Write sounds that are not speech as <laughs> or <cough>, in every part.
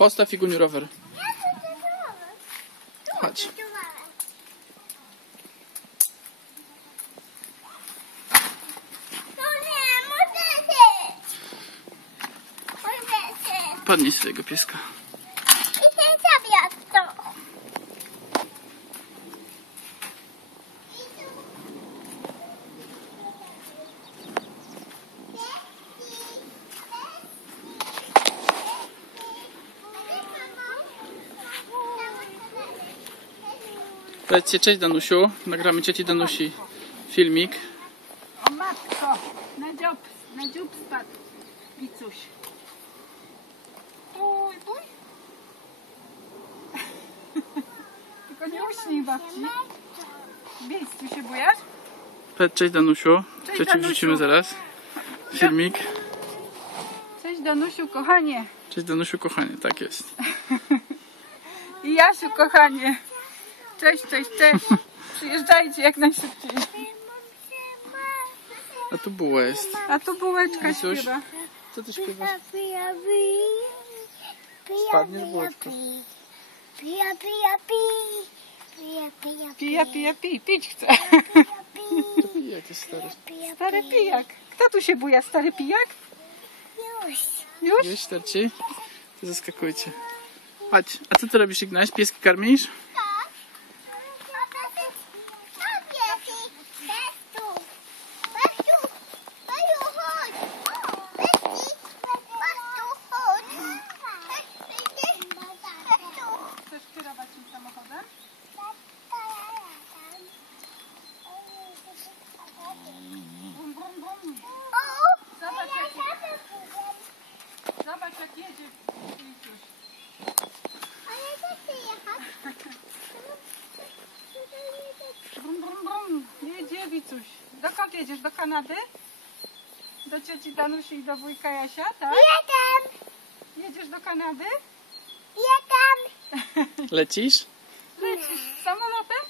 Postaw Iguniu rower. Chodź. Podnieś swojego pieska. I ten zabiad to. Powiedzcie cześć Danusiu. Nagramy cioci Danusi filmik. O matko, na dziób, na dziób spadł. Bicuś. Bój, bój. <laughs> Tylko nie uśnij babci. Miejscu się bujasz? Powiedz cześć Danusiu. Cześć, Danusiu. wrzucimy zaraz. Filmik. Cześć Danusiu, kochanie. Cześć Danusiu kochanie, tak jest. <laughs> I Jasiu, kochanie. Cześć, cześć, cześć. <laughs> Przyjeżdżajcie jak najszybciej. A tu buła jest. A tu bułeczka Bisuś. śpiewa. Co ty śpiewasz? Pija, pija, pija. Spadniesz w bułeczkę. Pija, pija, pij. Pija, pija, Pija, pija, pij. Pić chce. To pije jakieś stare. pija, Stary pijak. Kto tu się buja? Stary pijak? Już. Już? Gdzieś starci? To zaskakujcie. Chodź. A co ty robisz Ignaś? Pieski karmisz? Bicuś. Dokąd jedziesz? Do Kanady? Do cioci Danusi i do wujka Jasia, tak? Jeden, Jedziesz do Kanady? jeden. <laughs> Lecisz? Lecisz samolotem?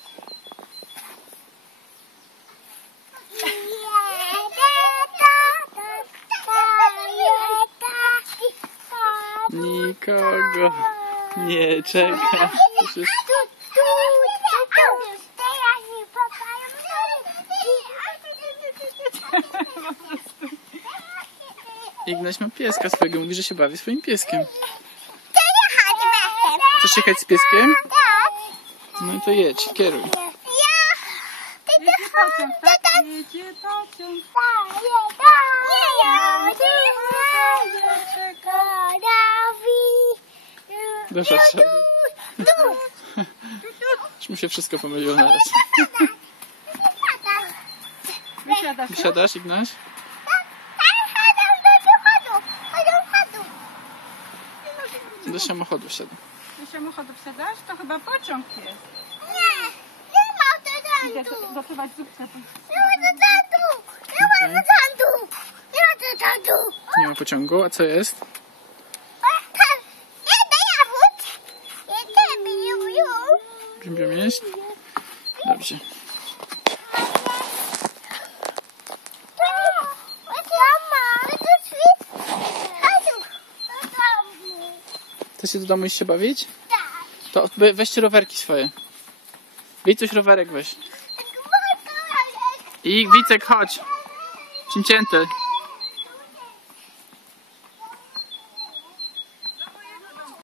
Nikogo nie czeka. Przecież Ignaś ma pieska swojego. Mówi, że się bawi swoim pieskiem. Chcesz jechać z pieskiem? No i to jedź, kieruj. Jedzie pociąg, tak? Jedzie pociąg. Do Warszawy. Już mi się wszystko pomyliło na raz. Wysiadasz? Wsiadasz, Ignaś? Do samochodu wsiadam. Do samochodu wsiadasz? To chyba pociąg jest. Idę do- gotować zupkę. Nie ma pociągu, a co jest? Bim, bim jest? Dobrze. Chcecie do domu się bawić? To we- weźcie rowerki swoje. Wicuś rowerek weź. I Wicek chodź. Cięcięty.